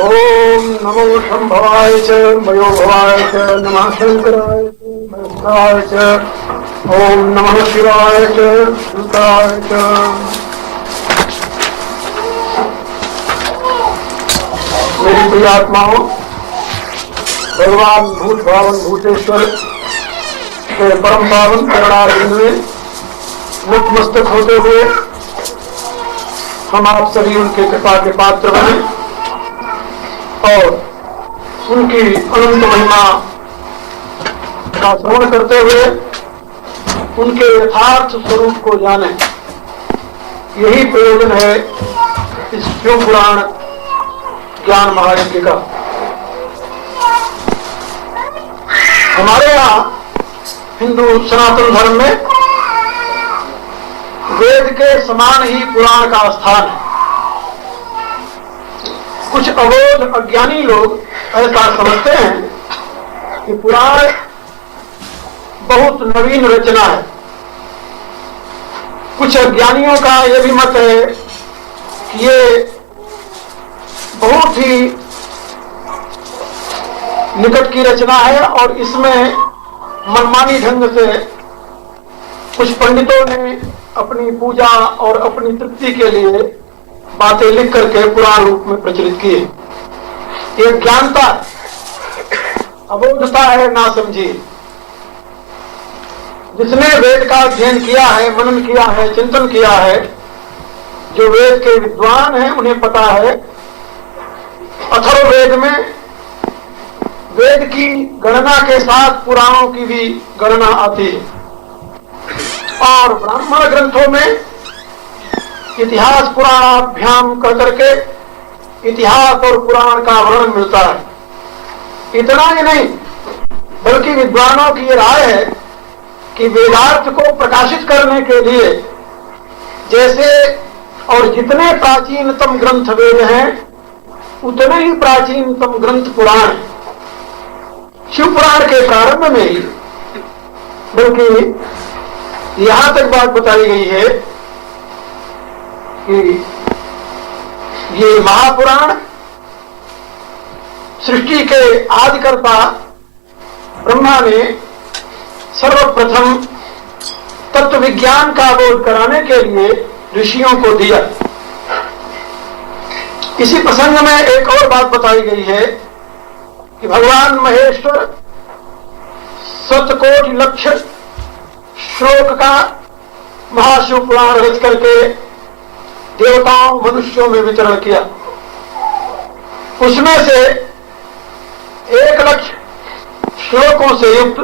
ओम नमो शंभवाय च मयोभवाय च नमः शंकराय च महेश्वराय च ओम नमः शिवाय च शुद्धाय च। मेरी प्रिय आत्माओं, भगवान भूत भावन भूतेश्वर के परम पावन करुणारविंद में नतमस्तक होते हुए हम आप सभी उनके कृपा के पात्र बने और उनकी अनंत महिमा का श्रवण करते हुए उनके यथार्थ स्वरूप को जाने, यही प्रयोजन है इस शिव पुराण ज्ञान महायज्ञ का। हमारे यहाँ हिंदू सनातन धर्म में वेद के समान ही पुराण का स्थान है। कुछ अबोध अज्ञानी लोग ऐसा समझते हैं कि पुराण बहुत नवीन रचना है। कुछ अज्ञानियों का यह भी मत है कि ये बहुत ही निकट की रचना है और इसमें मनमानी ढंग से कुछ पंडितों ने अपनी पूजा और अपनी तृप्ति के लिए बातें लिख करके पुराण रूप में प्रचलित किए। ये ज्ञानता अबोधता है, ना समझी। जिसने वेद का अध्ययन किया है, मनन किया है, चिंतन किया है, जो वेद के विद्वान हैं, उन्हें पता है अथर्ववेद में वेद की गणना के साथ पुराणों की भी गणना आती है और ब्राह्मण ग्रंथों में इतिहास पुराणाभ्याम कर करके इतिहास और पुराण का वर्णन मिलता है। इतना ही नहीं, बल्कि विद्वानों की राय है कि वेदार्थ को प्रकाशित करने के लिए जैसे और जितने प्राचीनतम ग्रंथ वेद हैं, उतने ही प्राचीनतम ग्रंथ पुराण। शिव पुराण के प्रारंभ में ही बल्कि यहां तक बात बताई गई है कि ये महापुराण सृष्टि के आदिकर्ता ब्रह्मा ने सर्वप्रथम तत्व विज्ञान का बोध कराने के लिए ऋषियों को दिया। इसी प्रसंग में एक और बात बताई गई है कि भगवान महेश्वर शतकोटि लक्ष श्लोक का महाशिव पुराण रच करके देवताओं मनुष्यों में वितरण किया। उसमें से 1 लक्ष श्लोकों से युक्त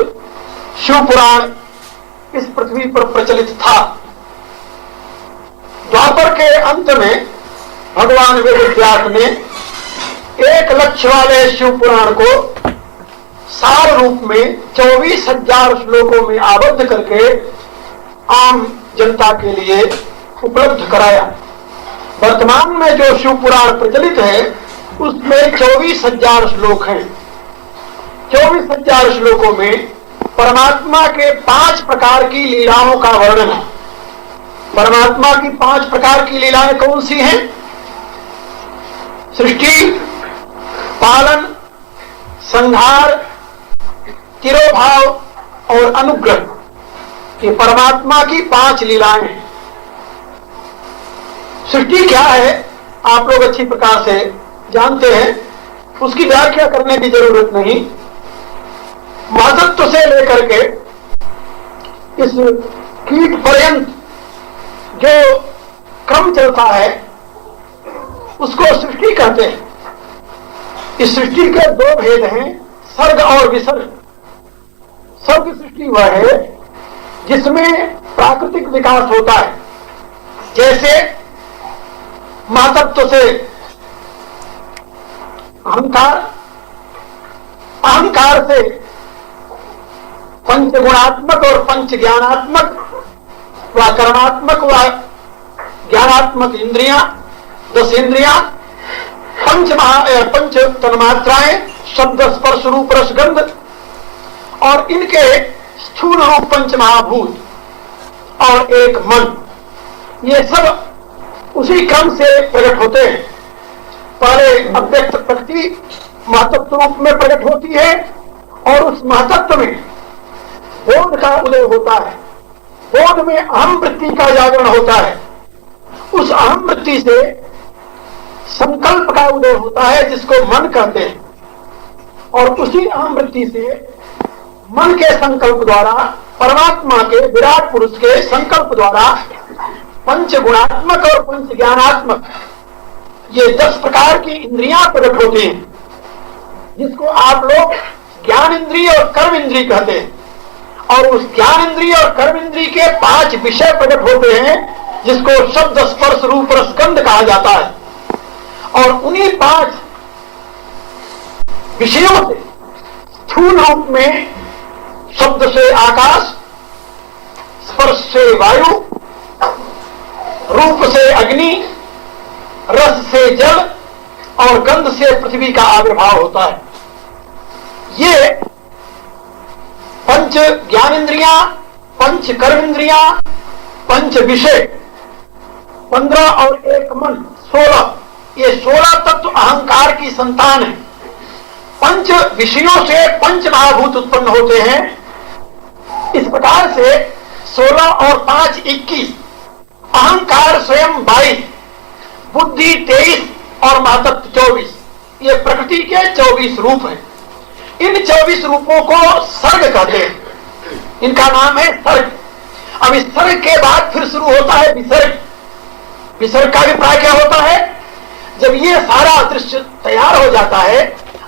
शिव पुराण इस पृथ्वी पर प्रचलित था। द्वापर के अंत में भगवान वेदव्यास ने 1 लक्ष वाले शिव पुराण को सार रूप में 24,000 श्लोकों में आबद्ध करके आम जनता के लिए उपलब्ध कराया। वर्तमान में जो शिव पुराण प्रचलित है उसमें 24,000 श्लोक हैं। 24,000 श्लोकों में परमात्मा के 5 प्रकार की लीलाओं का वर्णन है। परमात्मा की 5 प्रकार की लीलाएं कौन सी हैं? सृष्टि, पालन, संहार, तिरोभाव और अनुग्रह। ये परमात्मा की 5 लीलाएं हैं। सृष्टि क्या है आप लोग अच्छी प्रकार से जानते हैं, उसकी व्याख्या करने की जरूरत नहीं। महतत्व से लेकर के इस कीट पर्यंत जो क्रम चलता है उसको सृष्टि कहते हैं। इस सृष्टि के 2 भेद हैं, सर्ग और विसर्ग। सर्ग सृष्टि वह है जिसमें प्राकृतिक विकास होता है, जैसे महतत्व से अहंकार, अहंकार से पंच गुणात्मक और पंच ज्ञानात्मक व कर्मात्मक व ज्ञानात्मक इंद्रियां, 10 इंद्रियां, पंच तन्मात्राएं, शब्द स्पर्श रूप रस गंध और इनके स्थूल रूप 5 महाभूत और 1 मन, ये सब उसी क्रम से प्रकट होते हैं। पहले अव्यक्त प्रकृति महतत्व रूप में प्रकट होती है और उस महतत्व में बोध का उदय होता है। बोध में अहम वृत्ति का जागरण होता है। उस अहम वृत्ति से संकल्प का उदय होता है जिसको मन कहते हैं, और उसी अहम वृत्ति से मन के संकल्प द्वारा परमात्मा के विराट पुरुष के संकल्प द्वारा पंच गुणात्मक और पंच ज्ञानात्मक ये 10 प्रकार की इंद्रियां प्रकट होती हैं, जिसको आप लोग ज्ञान इंद्रिय और कर्म इंद्रिय कहते हैं। और उस ज्ञान इंद्रिय और कर्म इंद्रिय के 5 विषय प्रकट होते हैं, जिसको शब्द स्पर्श रूप रस गंध कहा जाता है। और उन्हीं 5 विषयों से स्थूल रूप में शब्द से आकाश, स्पर्श से वायु, रूप से अग्नि, रस से जल और गंध से पृथ्वी का आविर्भाव होता है। ये पंच ज्ञानेन्द्रियां, पंच कर्मेंद्रियां, पंच विषय 15 और 1 मन 16, ये 16 तत्व अहंकार की संतान है। पंच विषयों से पंच महाभूत उत्पन्न होते हैं। इस प्रकार से 16 और 5 21, अहंकार स्वयं 22, बुद्धि 23 और महतत्व 24, ये प्रकृति के 24 रूप हैं। इन 24 रूपों को सर्ग कहते हैं। इनका नाम है सर्ग। अब इस सर्ग के बाद फिर शुरू होता है विसर्ग। विसर्ग का अभिप्राय क्या होता है? जब ये सारा दृश्य तैयार हो जाता है,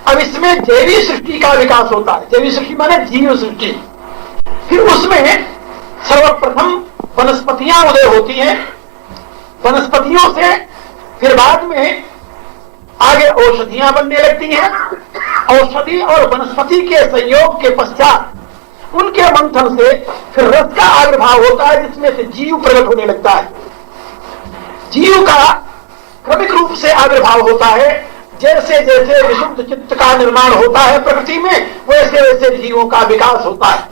अब इसमें जैवी सृष्टि का विकास होता है। जैवी सृष्टि माने जीव सृष्टि। फिर उसमें सर्वप्रथम वनस्पतियां उदय होती हैं। वनस्पतियों से फिर बाद में आगे औषधियां बनने लगती हैं। औषधि और वनस्पति के संयोग के पश्चात उनके मंथन से फिर रस का आविर्भाव होता है, जिसमें से जीव प्रकट होने लगता है। जीव का क्रमिक रूप से आविर्भाव होता है। जैसे जैसे विशुद्ध चित्त का निर्माण होता है प्रकृति में, वैसे वैसे जीवों का विकास होता है।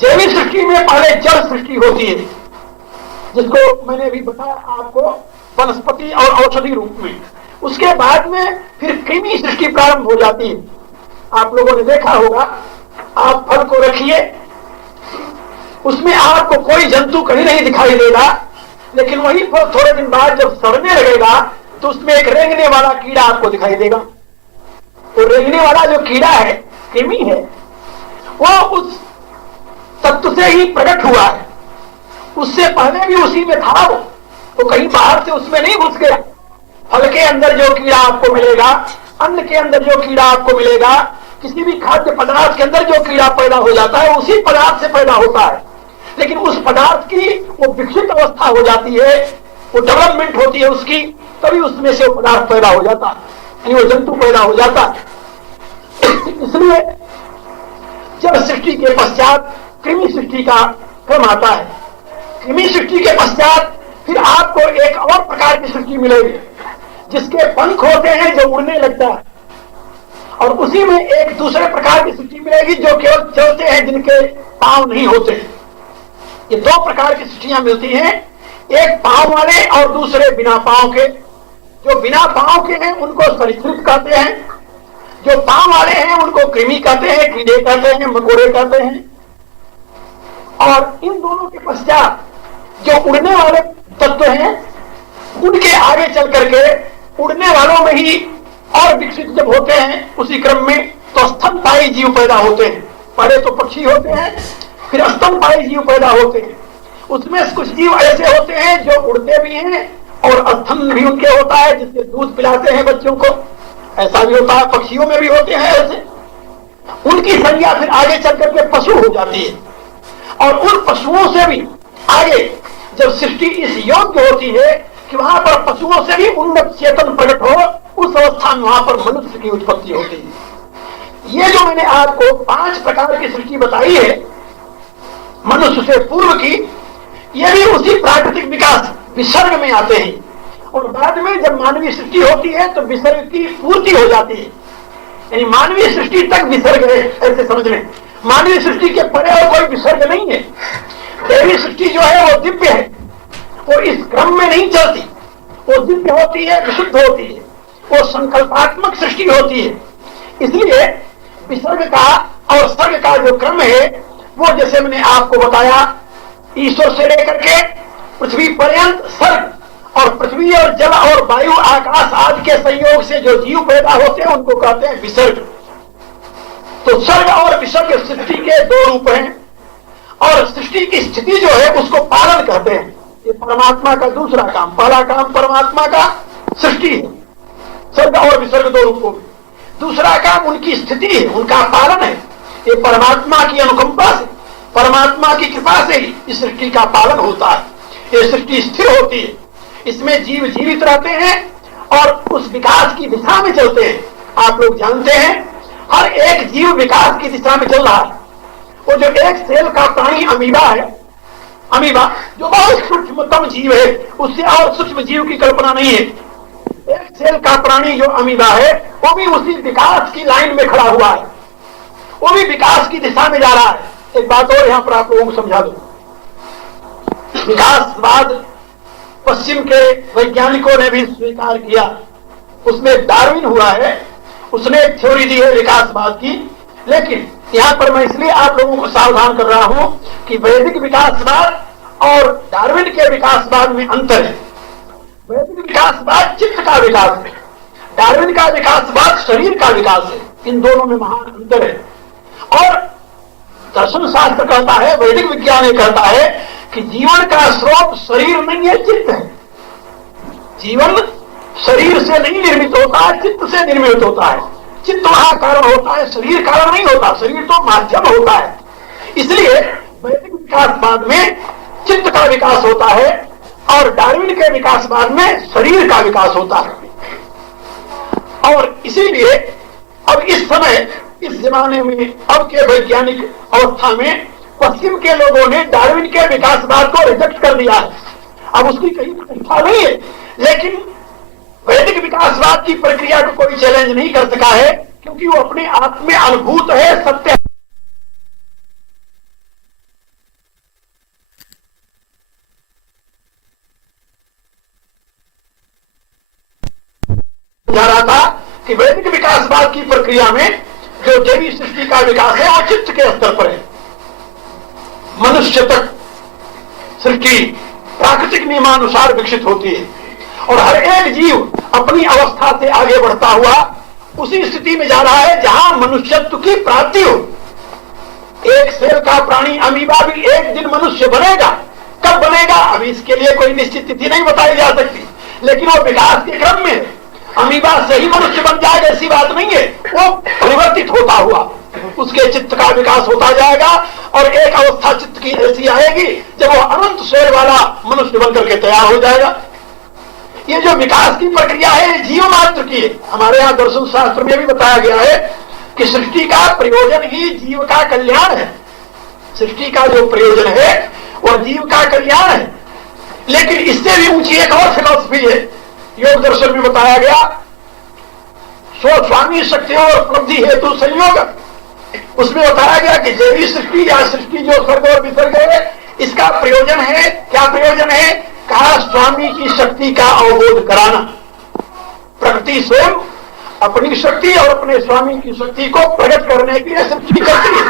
जैविक सृष्टि में पहले जल सृष्टि होती है, जिसको मैंने भी बताया आपको वनस्पति और औषधि रूप में। उसके बाद में फिर कृमि सृष्टि प्रारंभ हो जाती है। आप लोगों ने देखा होगा, आप फल को रखिए, उसमें आपको कोई जंतु कहीं नहीं दिखाई देगा, लेकिन वही फल थोड़े दिन बाद जब सड़ने लगेगा तो उसमें एक रेंगने वाला कीड़ा आपको दिखाई देगा। तो रेंगने वाला जो कीड़ा है, कृमि है, वो उस तत्व से ही प्रकट हुआ है। उससे पहले भी उसी में था वो, तो कहीं बाहर से उसमें नहीं घुस गया। फल के अंदर जो कीड़ा आपको मिलेगा, अन्न के अंदर जो कीड़ा आपको मिलेगा, किसी भी खाद्य पदार्थ के अंदर जो कीड़ा पैदा हो जाता है, उसी पदार्थ से पैदा होता है। लेकिन उस पदार्थ की वो विकसित अवस्था हो जाती है, वो डेवलपमेंट होती है उसकी, तभी उसमें से वो पदार्थ पैदा हो जाता है, यानी वो जंतु पैदा हो जाता है। इसलिए जब सृष्टि के पश्चात कृमि सृष्टि का क्रम आता है। कृमि सृष्टि के पश्चात फिर आपको एक और प्रकार की सृष्टि मिलेगी, जिसके पंख होते हैं, जो उड़ने लगता है। और उसी में एक दूसरे प्रकार की सृष्टि मिलेगी, जो केवल चलते हैं, जिनके पांव नहीं होते। ये 2 प्रकार की सृष्टियां मिलती हैं, एक पांव वाले और दूसरे बिना पांव के। जो बिना पांव के हैं उनको सरीसृप कहते हैं, जो पांव वाले हैं उनको कृमि कहते हैं, कीड़े कहते हैं, मकोड़े कहते हैं। और इन दोनों के पश्चात जो उड़ने वाले तत्व हैं, उनके आगे चल करके उड़ने वालों में ही और विकसित जब होते हैं उसी क्रम में, तो स्तनपायी जीव पैदा होते हैं। पहले तो पक्षी होते हैं, फिर स्तनपायी जीव पैदा होते हैं। उसमें कुछ जीव ऐसे होते हैं जो उड़ते भी हैं और स्तन भी उनके होता है, जिससे दूध पिलाते हैं बच्चों को। ऐसा भी होता है, पक्षियों में भी होते हैं ऐसे। उनकी संज्ञा फिर आगे चल करके पशु हो जाती है। और उन पशुओं से भी आगे जब सृष्टि इस योग्य होती है कि वहां पर पशुओं से भी उन्नत चेतन प्रकट हो, उस अवस्था में वहां पर मनुष्य की उत्पत्ति होती है। ये जो मैंने आपको 5 प्रकार की सृष्टि बताई है मनुष्य से पूर्व की, ये भी उसी प्राकृतिक विकास विसर्ग में आते हैं। और बाद में जब मानवीय सृष्टि होती है तो विसर्ग की पूर्ति हो जाती है, यानी मानवीय सृष्टि तक विसर्ग है, ऐसे समझ लें। मानवीय सृष्टि के परे और कोई विसर्ग नहीं है। देवी सृष्टि जो है वो दिव्य है, वो इस क्रम में नहीं चलती, वो दिव्य होती है, विशुद्ध होती है, वो संकल्पात्मक सृष्टि होती है। इसलिए विसर्ग का और सर्ग का जो क्रम है वो जैसे मैंने आपको बताया, ईश्वर से लेकर के पृथ्वी पर्यंत सर्ग, और पृथ्वी और जल और वायु आकाश आदि के संयोग से जो जीव पैदा होते हैं उनको कहते हैं विसर्ग। तो सर्ग और विसर्ग सृष्टि के दो रूप हैं, और सृष्टि की स्थिति जो है उसको पालन कहते हैं। ये परमात्मा का दूसरा काम, पहला काम परमात्मा का सृष्टि है, सर्ग और विसर्ग दो रूपों में। दूसरा काम उनकी स्थिति है, उनका पालन है। ये परमात्मा की अनुकंपा से, परमात्मा की कृपा से ही इस सृष्टि का पालन होता है। ये सृष्टि स्थिर होती है, इसमें जीव जीवित रहते हैं और उस विकास की दिशा में चलते हैं। आप लोग जानते हैं हर एक जीव विकास की दिशा में चल रहा है। वो जो एक सेल का प्राणी अमीबा है, अमीबा जो बहुत सूक्ष्मतम जीव है, उससे और सूक्ष्म जीव की कल्पना नहीं है। एक सेल का प्राणी जो अमीबा है वो भी उसी विकास की लाइन में खड़ा हुआ है, वो भी विकास की दिशा में जा रहा है। एक बात और यहां पर आप लोगों को समझा दो, विकासवाद पश्चिम के वैज्ञानिकों ने भी स्वीकार किया, उसमें डार्विन हुआ है, उसने एक थ्योरी दी है विकासवाद की। लेकिन यहां पर मैं इसलिए आप लोगों को सावधान कर रहा हूं कि वैदिक विकासवाद और डार्विन के विकासवाद में अंतर है। वैदिक विकासवाद चित्त का विकास है, डार्विन का विकासवाद शरीर का विकास है। इन दोनों में महान अंतर है। और दर्शन शास्त्र कहता है, वैदिक विज्ञान कहता है कि जीवन का स्रोत शरीर नहीं है, चित्त है। जीवन शरीर से नहीं निर्मित होता, चित्त से निर्मित होता है। चित्त वहां कारण होता है, शरीर कारण नहीं होता, शरीर तो माध्यम होता है। इसलिए वैदिक विकासवाद में चित्त का विकास होता है और डार्विन के विकासवाद में शरीर का विकास होता है। और इसीलिए अब इस समय, इस जमाने में, अब के वैज्ञानिक अवस्था में पश्चिम के लोगों ने डार्विन के विकासवाद को रिजेक्ट कर दिया है। अब उसकी कहीं प्रतिष्ठा नहीं है, लेकिन वैदिक विकासवाद की प्रक्रिया को कोई चैलेंज नहीं कर सका है, क्योंकि वो अपने आप में अनुभूत है, सत्य जा रहा था कि वैदिक विकासवाद की प्रक्रिया में जो देवी सृष्टि का विकास है वो चित्त के स्तर पर है। मनुष्य तक सृष्टि प्राकृतिक नियमानुसार विकसित होती है और हर एक जीव अपनी अवस्था से आगे बढ़ता हुआ उसी स्थिति में जा रहा है जहां मनुष्यत्व की प्राप्ति हो। एक सेल का प्राणी अमीबा भी एक दिन मनुष्य बनेगा। कब बनेगा अभी इसके लिए कोई निश्चित तिथि नहीं बताई जा सकती, लेकिन वो विकास के क्रम में अमीबा से ही मनुष्य बन जाएगा ऐसी बात नहीं है। वो परिवर्तित होता हुआ उसके चित्त का विकास होता जाएगा और एक अवस्था चित्त की ऐसी आएगी जब वो अनंत शेर वाला मनुष्य बनकर के तैयार हो जाएगा। ये जो विकास की प्रक्रिया है जीव मात्र की है। हमारे यहाँ दर्शन शास्त्र में भी बताया गया है कि सृष्टि का प्रयोजन ही जीव का कल्याण है। सृष्टि का जो प्रयोजन है वह जीव का कल्याण है। लेकिन इससे भी ऊंची एक और फिलॉसफी है, योग दर्शन में बताया गया, स्व स्वामी शक्ति और उपलब्धि हेतु संयोग। उसमें बताया गया कि देवी सृष्टि या सृष्टि जो स्वर्ग और विसर्ग है, इसका प्रयोजन है, क्या प्रयोजन है? कहा स्वामी की शक्ति का अवबोध कराना। प्रकृति स्वयं अपनी शक्ति और अपने स्वामी की शक्ति को प्रकट करने के लिए सृष्टि करती है।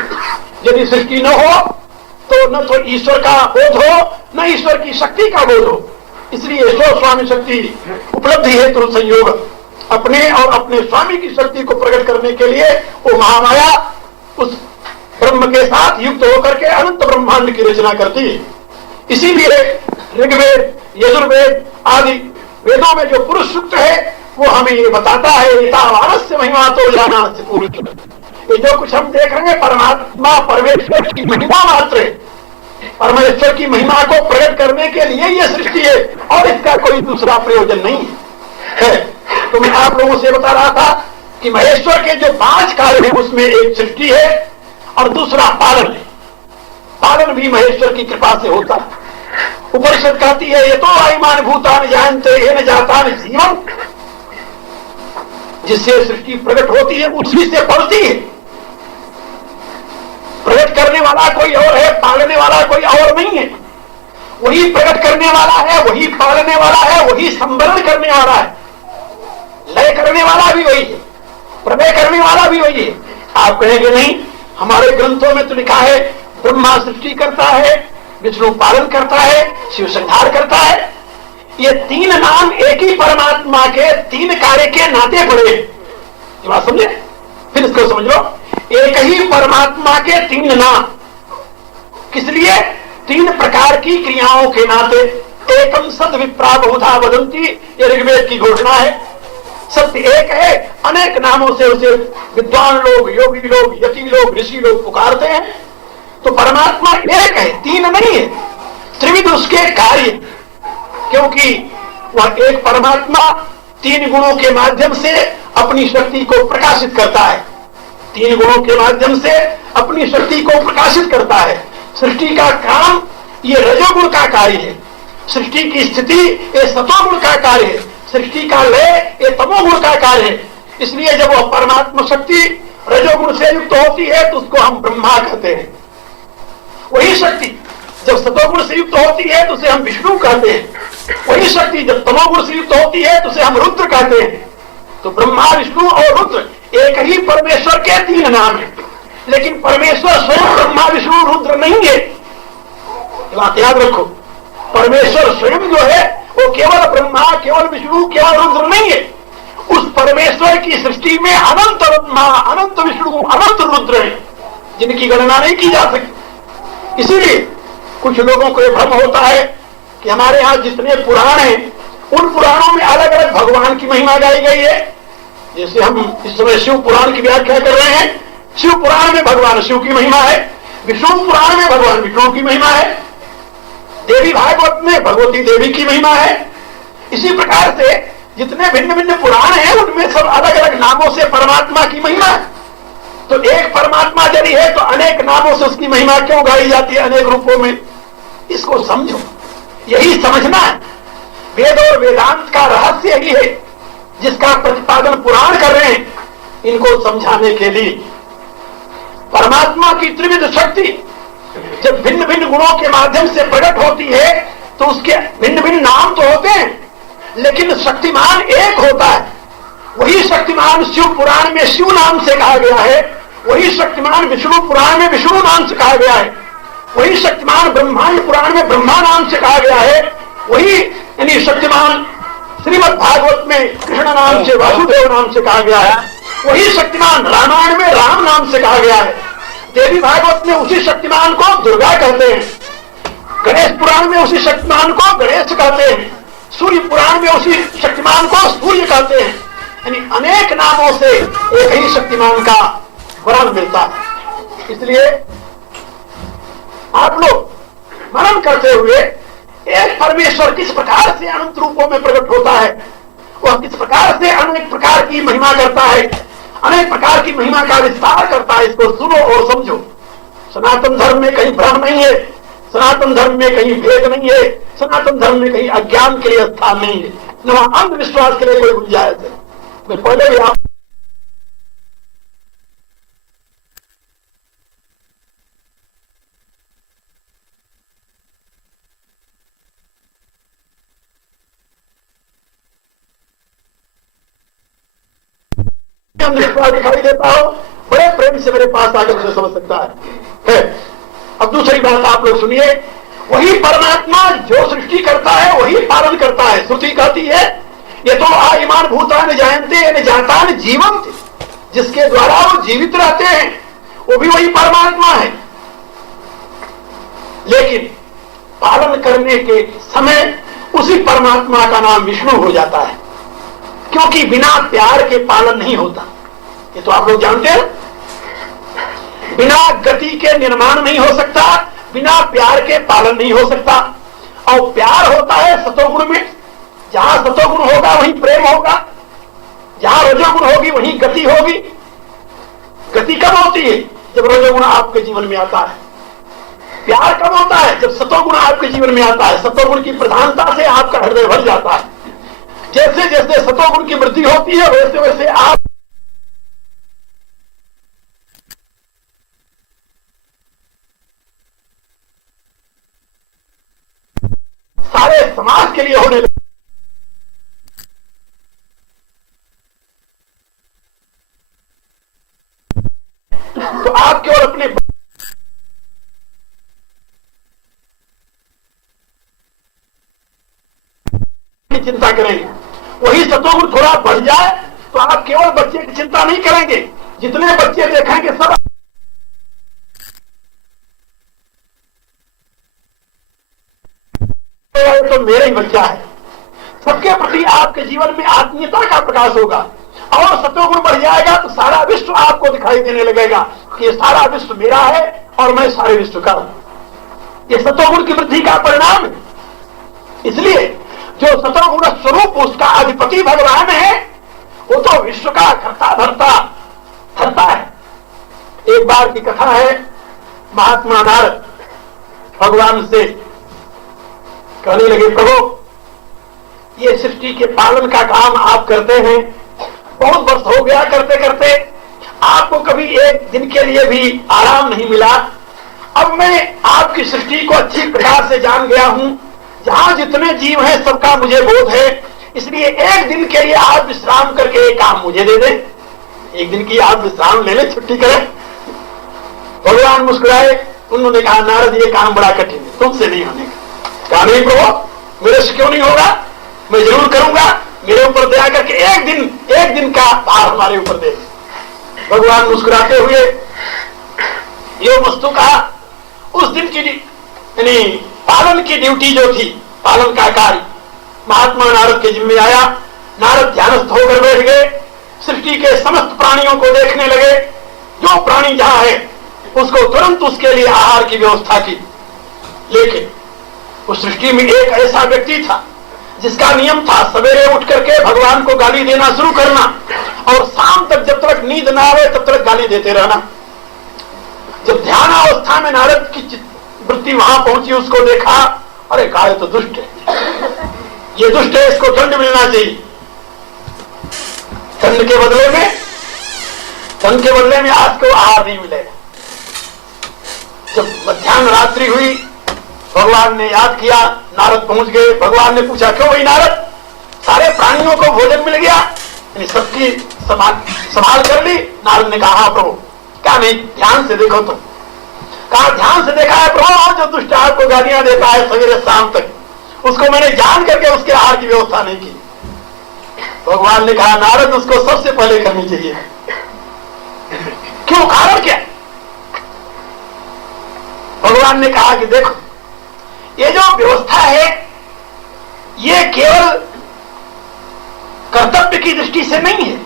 यदि सृष्टि न हो तो न तो ईश्वर का बोध हो, न ईश्वर की शक्ति का बोध हो। इसलिए स्व स्वामी शक्ति उपलब्धि हेतु संयोग, अपने और अपने स्वामी की शक्ति को प्रकट करने के लिए वो महामाया उस ब्रह्म के साथ युक्त होकर के अनंत ब्रह्मांड की रचना करती है। इसीलिए ऋग्वेद, यजुर्वेद आदि वेदों में जो पुरुष सूक्त है वो हमें ये बताता है, एतावानस्य महिमा तो जानास्य पूर्व। ये जो कुछ हम देख रहे हैं परमात्मा परमेश्वर की महिमा मात्र है। परमेश्वर की महिमा को प्रकट करने के लिए ये सृष्टि है और इसका कोई दूसरा प्रयोजन नहीं है। तो मैं आप लोगों से बता रहा था कि महेश्वर के जो 5 कार्य है उसमें एक सृष्टि है और दूसरा पालन है। पालन भी महेश्वर की कृपा से होता है। उपनिषद कहती है ये तो आईमान भूतान जानते ये न जाता न जीवन। जिससे सृष्टि प्रकट होती है उसी से बढ़ती है। प्रकट करने वाला कोई और है, पालने वाला कोई और नहीं है। वही प्रकट करने वाला है, वही पालने वाला है, वही संवरण करने वाला है, लय करने वाला भी वही है, प्रलय करने वाला भी वही है। आप कहेंगे नहीं, हमारे ग्रंथों में तो लिखा है ब्रह्मा सृष्टि करता है, विष्णु पालन करता है, शिव संहार करता है। ये तीन नाम एक ही परमात्मा के तीन कार्य के नाते पड़े। ये बात समझे? फिर इसको समझ लो, एक ही परमात्मा के तीन नाम, किस लिए? तीन प्रकार की क्रियाओं के नाते। एकम सद विप्रा बहुधा वदंती, ये ऋग्वेद की घोषणा है। सत्य एक है, अनेक नामों से उसे विद्वान लोग, योगी लोग, यति लोग, ऋषि लोग पुकारते हैं। तो परमात्मा एक है, तीन नहीं है। त्रिविध उसके कार्य, क्योंकि वह एक परमात्मा तीन गुणों के माध्यम से अपनी शक्ति को प्रकाशित करता है। तीन गुणों के माध्यम से अपनी शक्ति को प्रकाशित करता है। सृष्टि का काम ये रजोगुण का कार्य है, सृष्टि की स्थिति ये सतोगुण का कार्य है, सृष्टि का लय ये तमोगुण का कार्य है। इसलिए जब वह परमात्मा शक्ति रजोगुण से युक्त होती है तो उसको हम ब्रह्मा कहते हैं। वही शक्ति जब सतोगुण से युक्त होती है तो उसे हम विष्णु कहते हैं। वही शक्ति जब तमोगुण से युक्त होती है तो उसे हम रुद्र कहते हैं। तो ब्रह्मा, विष्णु और रुद्र एक ही परमेश्वर के तीन नाम है, लेकिन परमेश्वर स्वयं ब्रह्मा, विष्णु, रुद्र नहीं है। ये बात याद रखो, परमेश्वर स्वयं जो है वो केवल ब्रह्मा, केवल विष्णु, केवल रुद्र नहीं है। उस परमेश्वर की सृष्टि में अनंत ब्रह्मा, अनंत विष्णु, अनंत रुद्र है, जिनकी गणना नहीं की जा सकती। इसीलिए कुछ लोगों को यह भ्रम होता है कि हमारे यहाँ जितने पुराण हैं उन पुराणों में अलग अलग भगवान की महिमा गाई गई है। जैसे हम इस समय शिव पुराण की व्याख्या कर रहे हैं, शिव पुराण में भगवान शिव की महिमा है, विष्णु पुराण में भगवान विष्णु की महिमा है, देवी भागवत में भगवती देवी की महिमा है। इसी प्रकार से जितने भिन्न भिन्न पुराण हैं उनमें सब अलग अलग नामों से परमात्मा की महिमा है। तो एक परमात्मा यदि है तो अनेक नामों से उसकी महिमा क्यों गाई जाती है, अनेक रूपों में? इसको समझो, यही समझना है। वेद और वेदांत का रहस्य यही है जिसका प्रतिपादन पुराण कर रहे हैं। इनको समझाने के लिए परमात्मा की त्रिविध शक्ति जब भिन्न भिन्न गुणों के माध्यम से प्रकट होती है तो उसके भिन्न भिन्न नाम तो होते हैं, लेकिन शक्तिमान एक होता है। वही शक्तिमान शिव पुराण में शिव नाम से कहा गया है, वही शक्तिमान विष्णु पुराण में विष्णु नाम से कहा गया है, वही शक्तिमान ब्रह्मांड पुराण में ब्रह्मा नाम से कहा गया है, वही यानी शक्तिमान श्रीमद् भागवत में कृष्ण नाम से, वासुदेव नाम से कहा गया है, वही शक्तिमान रामायण में राम नाम से कहा गया है। देवी भागवत में उसी शक्तिमान को दुर्गा कहते हैं, गणेश पुराण में उसी शक्तिमान को गणेश कहते हैं, सूर्य पुराण में उसी शक्तिमान को सूर्य कहते हैं। यानी अनेक नामों से एक ही शक्तिमान का वर्णन मिलता है। इसलिए आप लोग मनन करते हुए एक परमेश्वर किस प्रकार से अनंत रूपों में प्रकट होता है, वह किस प्रकार से अनेक प्रकार की महिमा करता है, अनेक प्रकार की महिमा का विस्तार करता है, इसको सुनो और समझो। सनातन धर्म में कहीं भ्रम नहीं है, सनातन धर्म में कहीं भेद नहीं है, सनातन धर्म में कहीं अज्ञान के लिए स्थान नहीं है, न वहां अंधविश्वास के लिए कोई गुंजाइश है। मैं पहले भी आप अंधविश्वास दिखाई देता हो, बड़े प्रेम से मेरे पास आकर उसे समझ सकता है। अब दूसरी बात आप लोग सुनिए, वही परमात्मा जो सृष्टि करता है वही पालन करता है। श्रुति कहती है ये तो आईमान भूतान जायन्ते न जातान जीवंत, जिसके द्वारा वो जीवित रहते हैं वो भी वही परमात्मा है। लेकिन पालन करने के समय उसी परमात्मा का नाम विष्णु हो जाता है, क्योंकि बिना प्यार के पालन नहीं होता। ये तो आप लोग जानते हैं, बिना गति के निर्माण नहीं हो सकता, बिना प्यार के पालन नहीं हो सकता। और प्यार होता है सतोगुण में, जहां सतोगुण होगा वहीं प्रेम होगा, जहां रजोगुण होगी वहीं गति होगी। गति कब होती है? जब रजोगुण आपके जीवन में आता है। प्यार कब होता है? जब सतोगुण आपके जीवन में आता है। सतोगुण की प्रधानता से आपका हृदय भर जाता है। जैसे जैसे सतोगुण की वृद्धि होती है वैसे वैसे आप समाज के लिए होने लगे। तो आप केवल अपने की चिंता करेंगे, वही सतोगुण थोड़ा बढ़ जाए तो आप केवल बच्चे की चिंता नहीं करेंगे, जितने बच्चे देखेंगे सब तो मेरा ही बच्चा है। सबके प्रति आपके जीवन में आत्मीयता का प्रकाश होगा और सतोगुण बढ़ जाएगा तो सारा विश्व आपको दिखाई देने लगेगा कि ये सारा विश्व मेरा है और मैं सारे विश्व का हूं। ये सतोगुण की वृद्धि का परिणाम है। इसलिए जो सतोगुण स्वरूप उसका अधिपति भगवान है वो तो विश्व का कर्ता धरता है। एक बार की कथा है, महात्मा नारद भगवान से कहने लगे, प्रभु ये सृष्टि के पालन का काम आप करते हैं, बहुत वर्ष हो गया करते करते, आपको कभी एक दिन के लिए भी आराम नहीं मिला। अब मैं आपकी सृष्टि को अच्छी प्रकार से जान गया हूं, जहां जितने जीव हैं सबका मुझे बोध है, इसलिए एक दिन के लिए आप विश्राम करके एक काम मुझे दे दें। एक दिन की आप विश्राम ले लें, छुट्टी करें। भगवान मुस्कुराए, उन्होंने कहा नारद ये काम बड़ा कठिन है, तुमसे नहीं होने का। कहा नहीं प्रभु, मेरे से क्यों नहीं होगा, मैं जरूर करूंगा, मेरे ऊपर दया करके एक दिन का भार हमारे ऊपर दे। भगवान मुस्कुराते हुए ये वस्तु कहा, उस दिन की यानी पालन की ड्यूटी जो थी, पालन का कार्य महात्मा नारद के जिम्मे आया। नारद ध्यानस्थ होकर बैठ गए, सृष्टि के समस्त प्राणियों को देखने लगे, जो प्राणी जहां है उसको तुरंत उसके लिए आहार की व्यवस्था की। लेकिन उस सृष्टि में एक ऐसा व्यक्ति था जिसका नियम था सवेरे उठ करके भगवान को गाली देना शुरू करना और शाम तक जब तक नींद ना आवे तब तक गाली देते रहना। जब ध्यान अवस्था में नारद की वृत्ति वहां पहुंची, उसको देखा, अरे कहा तो दुष्ट है, ये दुष्ट है, इसको दंड मिलना चाहिए। दंड के बदले में आज को आहार नहीं मिलेगा। जब मध्याह्न रात्रि हुई, भगवान ने याद किया, नारद पहुंच गए। भगवान ने पूछा, क्यों भाई नारद, सारे प्राणियों को भोजन मिल गया, सबकी संभाल कर ली? नारद ने कहा, हाँ प्रभु। क्या नहीं, ध्यान से देखो तुम। कहा ध्यान से देखा है प्रभु, और जो दुष्ट आपको गालियां देता है सवेरे शाम तक, उसको मैंने जान करके उसके आहार की व्यवस्था नहीं की। भगवान ने कहा, नारद उसको सबसे पहले करनी चाहिए। क्यों, कारण क्या? भगवान ने कहा कि देखो, ये जो व्यवस्था है ये केवल कर्तव्य की दृष्टि से नहीं है,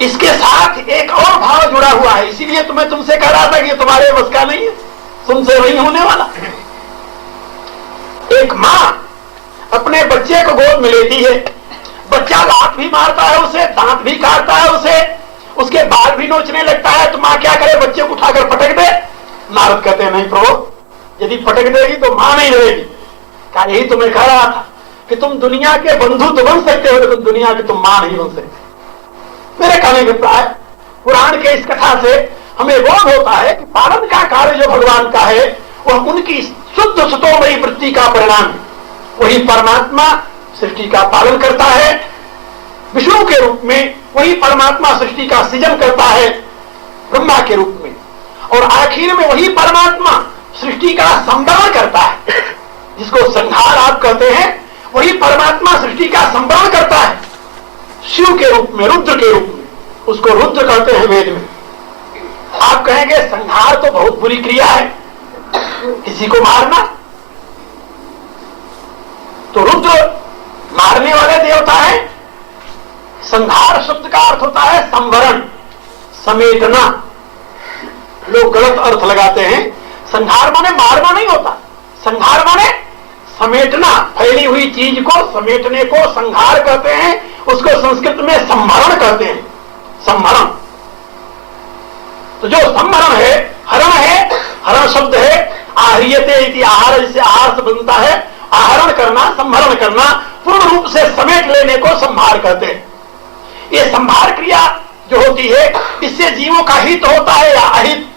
इसके साथ एक और भाव जुड़ा हुआ है। इसीलिए तो मैं तुमसे कह रहा था कि तुम्हारे बस का नहीं है, तुमसे नहीं होने वाला। एक मां अपने बच्चे को गोद में लेती है, बच्चा लात भी मारता है उसे, दांत भी काटता है उसे, उसके बाल भी नोचने लगता है, तो मां क्या करे, बच्चे को उठाकर पटक दे? नारद कहते हैं, नहीं प्रभु, यदि पटक देगी तो मां नहीं रहेगी। क्या, यही तो मैं कह रहा था कि तुम दुनिया के बंधु तो बन सकते हो, लेकिन दुनिया की तुम मां नहीं बन सकते। मेरे कहने के प्राय पुराण के इस कथा से हमें बोध होता है कि पालन का कार्य जो भगवान का है वह उनकी शुद्ध सतोमयी वृत्ति का परिणाम है। वही परमात्मा सृष्टि का पालन करता है विष्णु के रूप में, वही परमात्मा सृष्टि का सृजन करता है ब्रह्मा के रूप में, और आखिर में वही परमात्मा सृष्टि का संवरण करता है। जिसको संहार आप कहते हैं, वही परमात्मा सृष्टि का संवरण करता है शिव के रूप में, रुद्र के रूप में। उसको रुद्र कहते हैं वेद में। आप कहेंगे संहार तो बहुत बुरी क्रिया है, किसी को मारना, तो रुद्र मारने वाले देवता है। संहार शब्द का अर्थ होता है संवरण, समेटना। लोग गलत अर्थ लगाते हैं। संहार माने मारना नहीं होता, संहार माने समेटना, फैली हुई चीज को समेटने को संहार कहते हैं। उसको संस्कृत में संभरण कहते हैं, संभरण। तो जो संभरण है, हरण शब्द है, आहरियते इति आहार, जिससे आहार से बनता है, आहरण करना, संभरण करना, पूर्ण रूप से समेट लेने को संभार कहते हैं। ये संभार क्रिया जो होती है, इससे जीवों का हित होता है या अहित?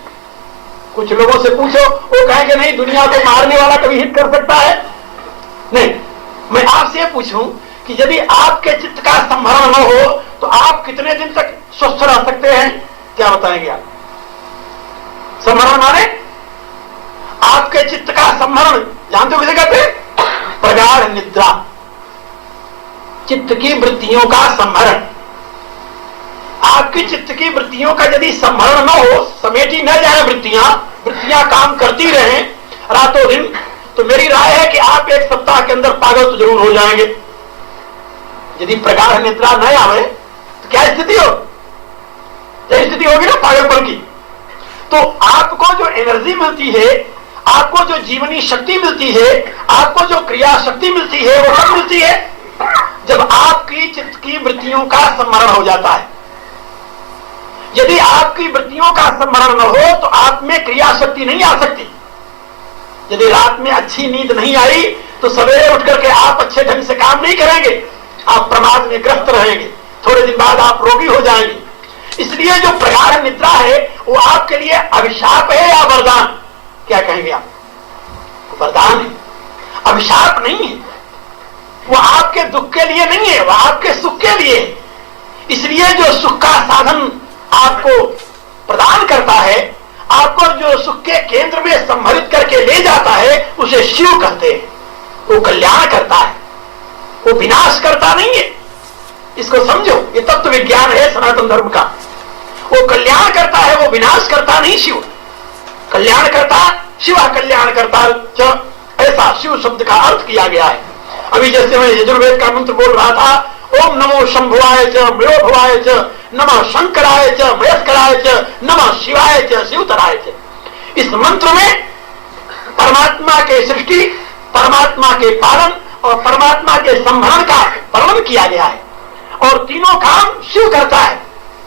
कुछ लोगों से पूछो, वो कहेंगे नहीं, दुनिया को मारने वाला कभी हित कर सकता है? नहीं, मैं आपसे पूछूं कि यदि आपके चित्त का संभरण न हो तो आप कितने दिन तक स्वस्थ रह सकते हैं? क्या बताएंगे आप? संभरण माने आपके चित्त का संभरण जानते हो किसे कहते हैं? प्रगाढ़ निद्रा, चित्त की वृत्तियों का संभरण। आपकी चित्त की वृत्तियों का यदि संभरण न हो, समेटी न जाए वृत्तियां काम करती रहें रातों दिन, तो मेरी राय है कि आप एक सप्ताह के अंदर पागल तो जरूर हो जाएंगे। यदि प्रगाढ़ निद्रा न आवे तो क्या स्थिति हो? क्या स्थिति होगी ना पागलपन की। तो आपको जो एनर्जी मिलती है, आपको जो जीवनी शक्ति मिलती है, आपको जो क्रिया शक्ति मिलती है, वो कब मिलती है? जब आपकी चित्त की वृत्तियों का संवरण हो जाता है। यदि आपकी वृत्तियों का संवरण न हो तो आप में क्रिया शक्ति नहीं आ सकती। यदि रात में अच्छी नींद नहीं आई तो सवेरे उठ करके आप अच्छे ढंग से काम नहीं करेंगे, आप प्रमाद में ग्रस्त रहेंगे, थोड़े दिन बाद आप रोगी हो जाएंगे। इसलिए जो प्रगाढ़ निद्रा है वो आपके लिए अभिशाप है या वरदान? क्या कहेंगे आप? वरदान है, अभिशाप नहीं है। वो आपके दुख के लिए नहीं है, वह आपके सुख के लिए है। इसलिए जो सुख का साधन आपको प्रदान करता है, आपको जो सुख के केंद्र में संभरित करके ले जाता है, उसे शिव कहते हैं। वो कल्याण करता है, वो विनाश करता नहीं है। इसको समझो, ये तत्व विज्ञान है सनातन धर्म का। वो कल्याण करता है, वो विनाश करता नहीं। शिव कल्याण करता, शिव कल्याण करता, ऐसा शिव शब्द का अर्थ किया गया है। अभी जैसे मैं यजुर्वेद का मंत्र बोल रहा था, ओम नमो शंभुवाय च मयोभवाय च नमः शंकराय च मयस्कराय च नमः शिवाय च शिवतराय च। इस मंत्र में परमात्मा के सृष्टि, परमात्मा के पालन और परमात्मा के संभरण का वर्णन किया गया है। और तीनों काम शिव करता है।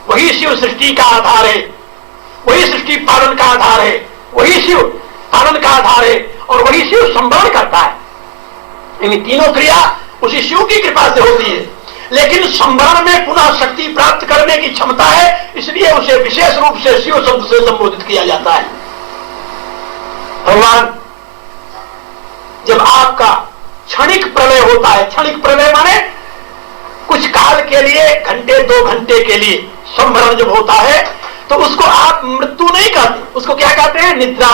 वही शिव सृष्टि का आधार है, वही सृष्टि पालन का आधार है, वही शिव पालन का आधार है और वही शिव संभरण करता है। इन तीनों क्रिया उसी शिव की कृपा से होती है। लेकिन संभरण में पुनः शक्ति प्राप्त करने की क्षमता है, इसलिए उसे विशेष रूप से शिव शब्द से संबोधित किया जाता है। भगवान जब आपका क्षणिक प्रलय होता है, क्षणिक प्रलय माने कुछ काल के लिए, घंटे 2 घंटे के लिए संभरण जब होता है तो उसको आप मृत्यु नहीं कहते, उसको क्या कहते हैं? निद्रा।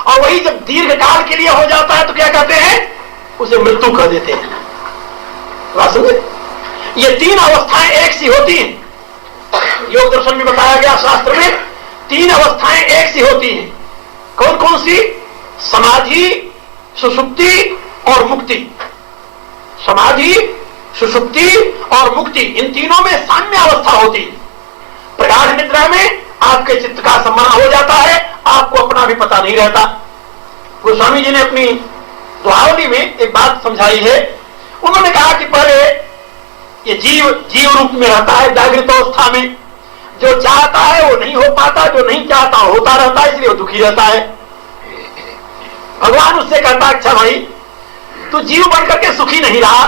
और वही जब दीर्घ काल के लिए हो जाता है तो क्या कहते हैं? उसे मृत्यु कह देते हैं। बात समझे? ये तीन अवस्थाएं एक सी होती हैं। योग दर्शन में बताया गया, शास्त्र में 3 अवस्थाएं एक सी होती हैं। कौन कौन सी? समाधि, सुषुप्ति और मुक्ति। समाधि, सुषुप्ति और मुक्ति, इन तीनों में साम्य अवस्था होती है। प्रगाढ़ निद्रा में आपके चित्त का सम्मान हो जाता है, आपको अपना भी पता नहीं रहता। गोस्वामी जी ने अपनी दुआवली में एक बात समझाई है। उन्होंने कहा कि पहले ये जीव रूप में रहता है जागृत अवस्था में, जो चाहता है वो नहीं हो पाता, जो नहीं चाहता होता रहता है, इसलिए वो दुखी रहता है। भगवान उससे कहता है, अच्छा भाई तू जीव बनकर के सुखी नहीं रहा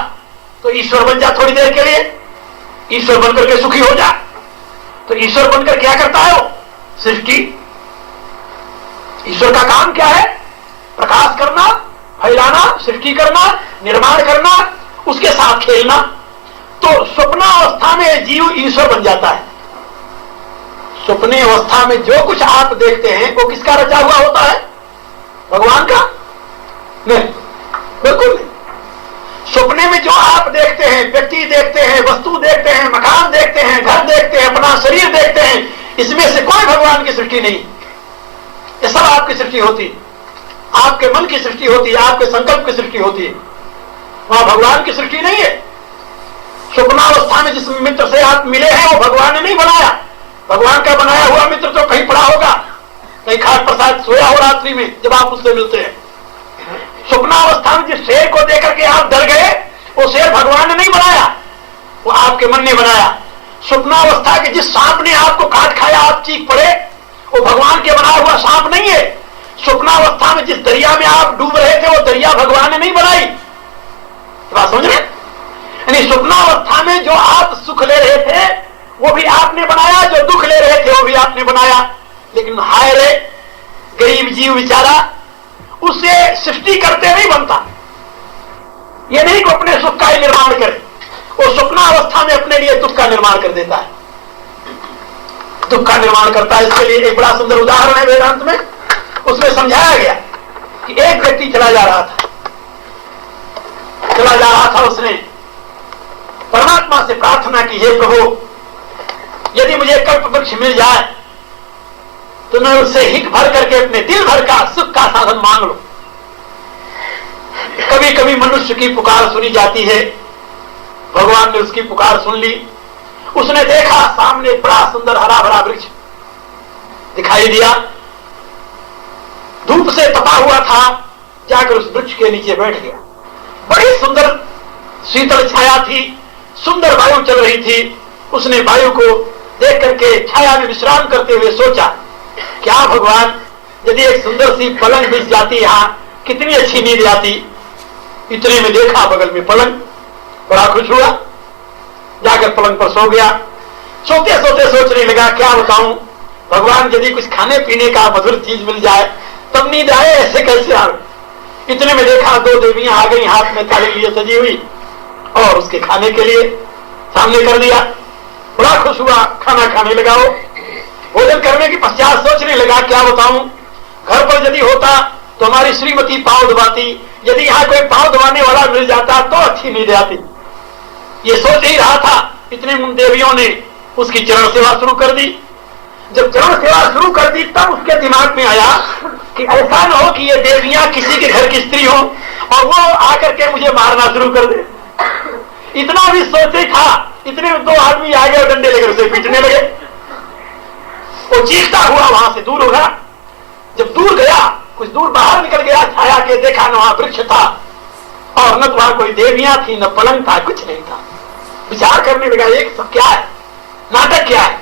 तो ईश्वर बन जा थोड़ी देर के लिए, ईश्वर बनकर के सुखी हो जा। तो ईश्वर बनकर क्या करता है वो? सृष्टि। ईश्वर का काम क्या है? प्रकाश करना, फैलाना, सृष्टि करना, निर्माण करना, उसके साथ खेलना। तो स्वप्नावस्था में जीव ईश्वर बन जाता है। स्वप्ने अवस्था में जो कुछ आप देखते हैं वो किसका रचा हुआ होता है? भगवान का? नहीं, बिल्कुल नहीं। सपने में जो आप देखते हैं, व्यक्ति देखते हैं, वस्तु देखते हैं, मकान देखते हैं, घर देखते हैं, अपना शरीर देखते हैं, इसमें से कोई भगवान की सृष्टि नहीं। ये सब आपकी सृष्टि होती है, आपके मन की सृष्टि होती है, आपके संकल्प की सृष्टि होती है। वहां भगवान की सृष्टि नहीं है। स्वप्नावस्था में जिस मित्र से आप मिले हैं वो भगवान ने नहीं बनाया। भगवान का बनाया हुआ मित्र तो कहीं पड़ा होगा, कहीं खाट प्रसाद सोया हो रात्रि में जब आप उससे मिलते हैं। स्वप्नावस्था में जिस शेर को देकर के आप डर गए, वो शेर भगवान ने नहीं बनाया, वो आपके मन ने बनाया। स्वप्नावस्था के जिस सांप ने आपको काट खाया, आप चीख पड़े, वो भगवान के बनाया हुआ सांप नहीं है। स्वप्नावस्था में जिस दरिया में आप डूब रहे थे, वो दरिया भगवान ने नहीं बनाई। बात समझ रहे? यानी स्वप्नावस्था में जो आप सुख ले रहे थे वो भी आपने बनाया, जो दुख ले रहे थे वो भी आपने बनाया। लेकिन हाय रे गरीब जीव बेचारा, उसे सृष्टि करते नहीं बनता। ये नहीं कि अपने सुख का ही निर्माण करे, वो स्वप्न अवस्था में अपने लिए दुख का निर्माण कर देता है, दुख का निर्माण करता है। इसके लिए एक बड़ा सुंदर उदाहरण है वेदांत में, उसमें समझाया गया कि एक व्यक्ति चला जा रहा था, उसने परमात्मा से प्रार्थना की, हे प्रभु यदि मुझे कल्प वृक्ष मिल जाए तो मैं उससे हिक भर करके अपने दिल भर का सुख का साधन मांग लूं। कभी कभी मनुष्य की पुकार सुनी जाती है, भगवान ने उसकी पुकार सुन ली। उसने देखा सामने बड़ा सुंदर हरा भरा वृक्ष दिखाई दिया, धूप से तपा हुआ था, जाकर उस वृक्ष के नीचे बैठ गया। बड़ी सुंदर शीतल छाया थी, सुंदर वायु चल रही थी। उसने वायु को देख करके छाया में विश्राम करते हुए सोचा, क्या भगवान यदि एक सुंदर सी पलंग बिछ जाती, यहां कितनी अच्छी नींद आती। इतने में देखा बगल में पलंग, बड़ा खुश हुआ, जाकर पलंग पर सो गया। सोते सोते सोचने लगा, क्या बताऊं भगवान यदि कुछ खाने पीने का मधुर चीज मिल जाए तब नींद आए, ऐसे कैसे आए। इतने में देखा दो देवियां आ गई, हाथ में थाली लिए सजी हुई, और उसके खाने के लिए सामने कर दिया। बड़ा खुश हुआ, खाना खाने लगा। वो भोजन करने के पश्चात सोचने लगा, क्या बताऊं घर पर यदि होता तो हमारी श्रीमती पांव दबाती, यदि यहाँ कोई पांव दबाने वाला मिल जाता तो अच्छी नींद आती। ये सोच ही रहा था, इतने उन देवियों ने उसकी चरण सेवा शुरू कर दी। जब चरण सेवा शुरू कर दी तब उसके दिमाग में आया कि ऐसा न हो कि ये देवियां किसी के घर की स्त्री हो और वो आकर के मुझे मारना शुरू कर दे। इतना भी सोचे था, इतने में दो आदमी आ गए और डंडे लेकर उसे पीटने लगे। वो चीखता हुआ वहां से दूर होगा। जब दूर गया, कुछ दूर बाहर निकल गया, छाया के देखा न वहां वृक्ष था और न वहां कोई देवियां थी, न पलंग था, कुछ नहीं था। विचार करने लगा, एक सब क्या है, नाटक क्या है।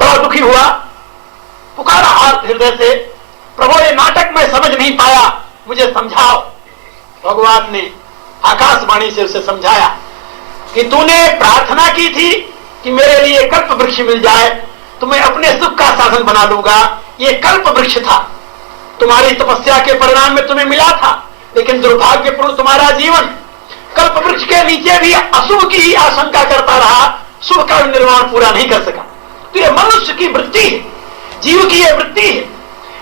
बड़ा दुखी हुआ, पुकारा हाथ हृदय से, प्रभु ये नाटक मैं समझ नहीं पाया, मुझे समझाओ। भगवान ने आकाशवाणी से उसे समझाया कि तूने प्रार्थना की थी कि मेरे लिए कल्प वृक्ष मिल जाए तो मैं अपने सुख का साधन बना लूंगा। ये कल्प वृक्ष था, तुम्हारी तपस्या के परिणाम में तुम्हें मिला था, लेकिन दुर्भाग्यपूर्ण तुम्हारा जीवन कल्प वृक्ष के नीचे भी अशुभ की ही आशंका करता रहा, शुभ का निर्माण पूरा नहीं कर सका। तो ये मनुष्य की वृत्ति है, जीव की यह वृत्ति है,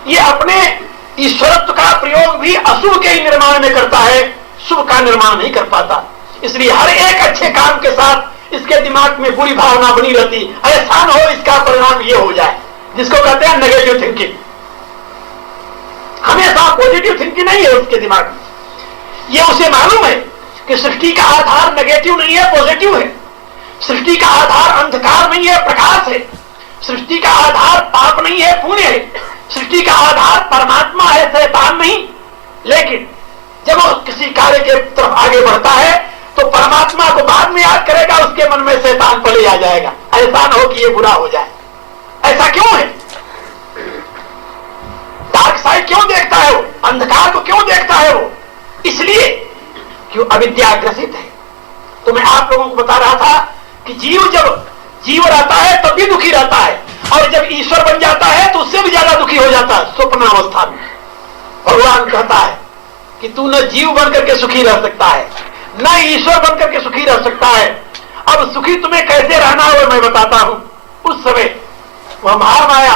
ये अपने ईश्वरत्व का प्रयोग भी अशुभ के ही निर्माण में करता है, शुभ का निर्माण नहीं कर पाता। इसलिए हर एक अच्छे काम के साथ इसके दिमाग में बुरी भावना बनी रहती, ऐसा न हो इसका परिणाम ये हो जाए, जिसको कहते हैं नेगेटिव थिंकिंग। हमेशा पॉजिटिव थिंकिंग नहीं है उसके दिमाग में। ये उसे मालूम है कि सृष्टि का आधार नेगेटिव नहीं है, पॉजिटिव है। सृष्टि का आधार अंधकार नहीं है, प्रकाश है। सृष्टि का आधार पाप नहीं है, पुण्य है। सृष्टि का आधार परमात्मा है, शैतान नहीं। लेकिन जब वो किसी कार्य के तरफ आगे बढ़ता है तो परमात्मा को बाद में याद करेगा, उसके मन में शैतान पले आ जाएगा। ऐसा न हो कि ये बुरा हो जाए। ऐसा क्यों है? डार्क साइड क्यों देखता है वो, अंधकार को क्यों देखता है वो? इसलिए क्यों अविद्या ग्रसित है। तो मैं आप लोगों को बता रहा था कि जीव जब जीव रहता है तब भी दुखी रहता है, और जब ईश्वर बन जाता है तो उससे भी ज्यादा दुखी हो जाता है। स्वप्न अवस्था में भगवान कहता है कि तू न जीव बन करके सुखी रह सकता है, न ईश्वर बन करके सुखी रह सकता है। अब सुखी तुम्हें कैसे रहना है मैं बताता हूं। उस समय वह महामाया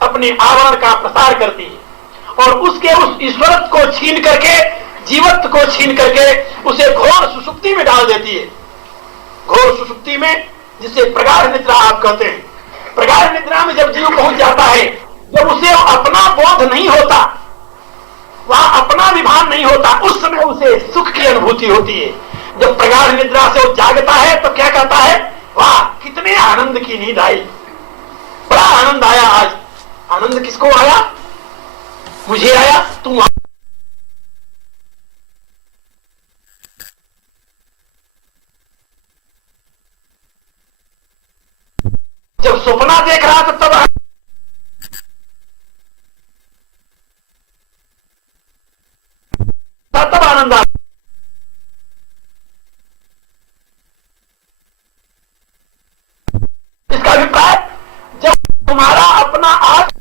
अपने आवरण का प्रसार करती है और उसके उस ईश्वरत्व को छीन करके, जीवत्व को छीन करके उसे घोर सुषुप्ति में डाल देती है। घोर सुषुप्ति में, जिसे प्रगाढ़ निद्रा आप कहते हैं। प्रगाढ़ निद्रा में जब जीव पहुंच जाता है, जब उसे अपना बोध नहीं होता, वहां अपना विभान नहीं होता, उस समय उसे सुख की अनुभूति होती है। जब प्रगाढ़ निद्रा से वो जागता है तो क्या कहता है, वाह कितने आनंद की नींद आई, बड़ा आनंद आया आज। आनंद किसको आया? मुझे आया, तू आया। जब सपना देख रहा था तब आनंद आया। इसका अभिप्राय, जब तुम्हारा अपना आज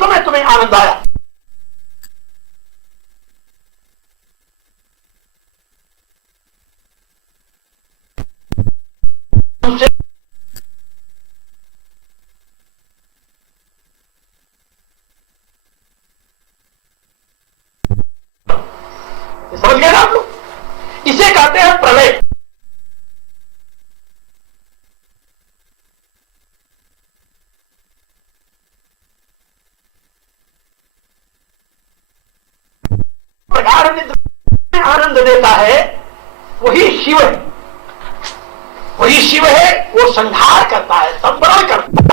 समय तुम्हें आनंद आया? समझ गए ना आप लोग? इसे कहते हैं प्रलय। प्रकार निद्रा आनंद देता है वही शिव है, वही शिव है। वो संहार करता है, संवरण करता है।